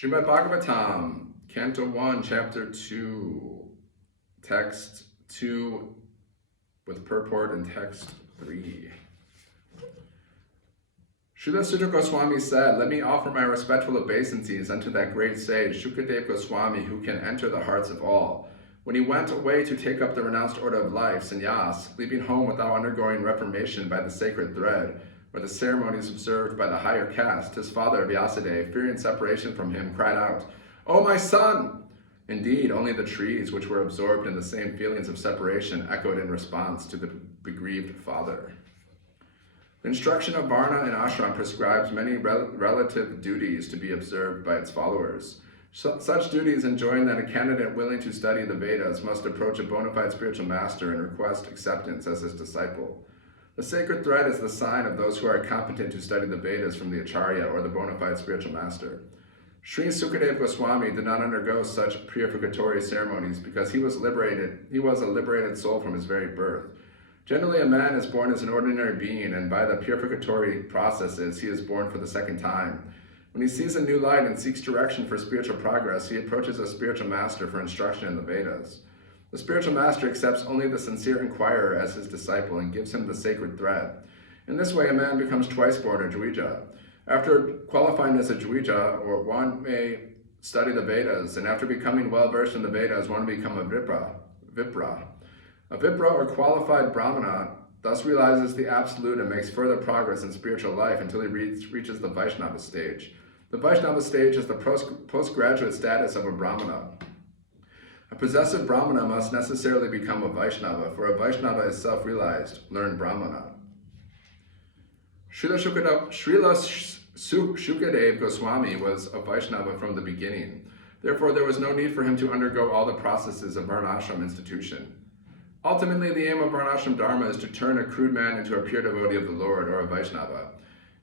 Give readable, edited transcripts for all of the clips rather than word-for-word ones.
Srimad Bhagavatam, Canto 1, Chapter 2, Text 2 with purport and text 3. Srila Sutta Goswami said, "Let me offer my respectful obeisances unto that great sage, Shukadeva Goswami, who can enter the hearts of all. When he went away to take up the renounced order of life, sannyas, leaving home without undergoing reformation by the sacred thread, or the ceremonies observed by the higher caste, his father, Vyasadeva, fearing separation from him, cried out, 'O my son!' Indeed, only the trees, which were absorbed in the same feelings of separation, echoed in response to the bereaved father." The instruction of Varna and Ashram prescribes many relative duties to be observed by its followers. Such duties enjoin that a candidate willing to study the Vedas must approach a bona fide spiritual master and request acceptance as his disciple. The sacred thread is the sign of those who are competent to study the Vedas from the Acharya or the bona fide spiritual master. Sri Sukadeva Goswami did not undergo such purificatory ceremonies because he was a liberated soul from his very birth. Generally, a man is born as an ordinary being, and by the purificatory processes, he is born for the second time. When he sees a new light and seeks direction for spiritual progress, he approaches a spiritual master for instruction in the Vedas. The spiritual master accepts only the sincere inquirer as his disciple and gives him the sacred thread. In this way, a man becomes twice born a Dvija. After qualifying as a Dvija, or one may study the Vedas, and after becoming well-versed in the Vedas, one may become a Vipra. A Vipra, or qualified Brahmana, thus realizes the absolute and makes further progress in spiritual life until he reaches the Vaishnava stage. The Vaishnava stage is the postgraduate status of a Brahmana. A possessive Brahmana must necessarily become a Vaishnava, for a Vaishnava is self-realized, learned Brahmana. Srila Shukadeva Goswami was a Vaishnava from the beginning. Therefore, there was no need for him to undergo all the processes of Varnashram institution. Ultimately, the aim of Varnashram Dharma is to turn a crude man into a pure devotee of the Lord, or a Vaishnava.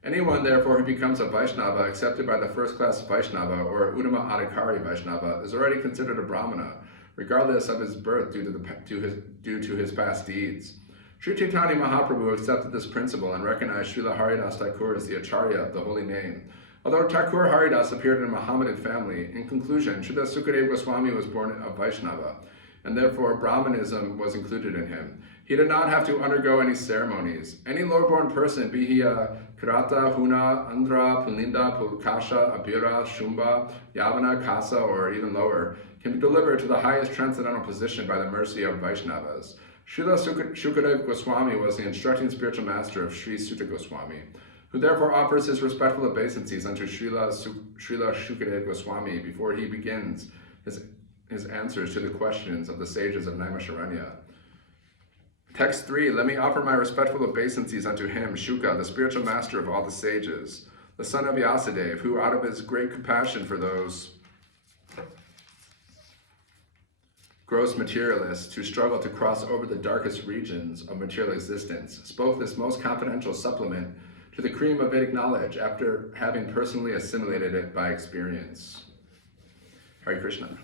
Anyone, therefore, who becomes a Vaishnava, accepted by the first-class Vaishnava, or Uttama Adhikari Vaishnava, is already considered a Brahmana, regardless of his birth due to his past deeds. Sri Chaitanya Mahaprabhu accepted this principle and recognized Srila Haridas Thakur as the Acharya of the holy name. Although Thakur Haridas appeared in a Mohammedan family, in conclusion, Srila Sukadeva Goswami was born a Vaishnava, and therefore Brahmanism was included in him. He did not have to undergo any ceremonies. Any lower-born person, be he a Kirata, Huna, Andhra, Pulinda, Pulkasha, Abhira, Shumba, Yavana, Kasa, or even lower, can be delivered to the highest transcendental position by the mercy of Vaishnavas. Srila Shukadeva Goswami was the instructing spiritual master of Sri Sutta Goswami, who therefore offers his respectful obeisances unto Srila Shukadeva Goswami before he begins his answers to the questions of the sages of Naimisharanya. Text 3, "Let me offer my respectful obeisances unto him, Shuka, the spiritual master of all the sages, the son of Vyasadeva, who out of his great compassion for those gross materialists who struggle to cross over the darkest regions of material existence, spoke this most confidential supplement to the cream of Vedic knowledge after having personally assimilated it by experience." Hare Krishna.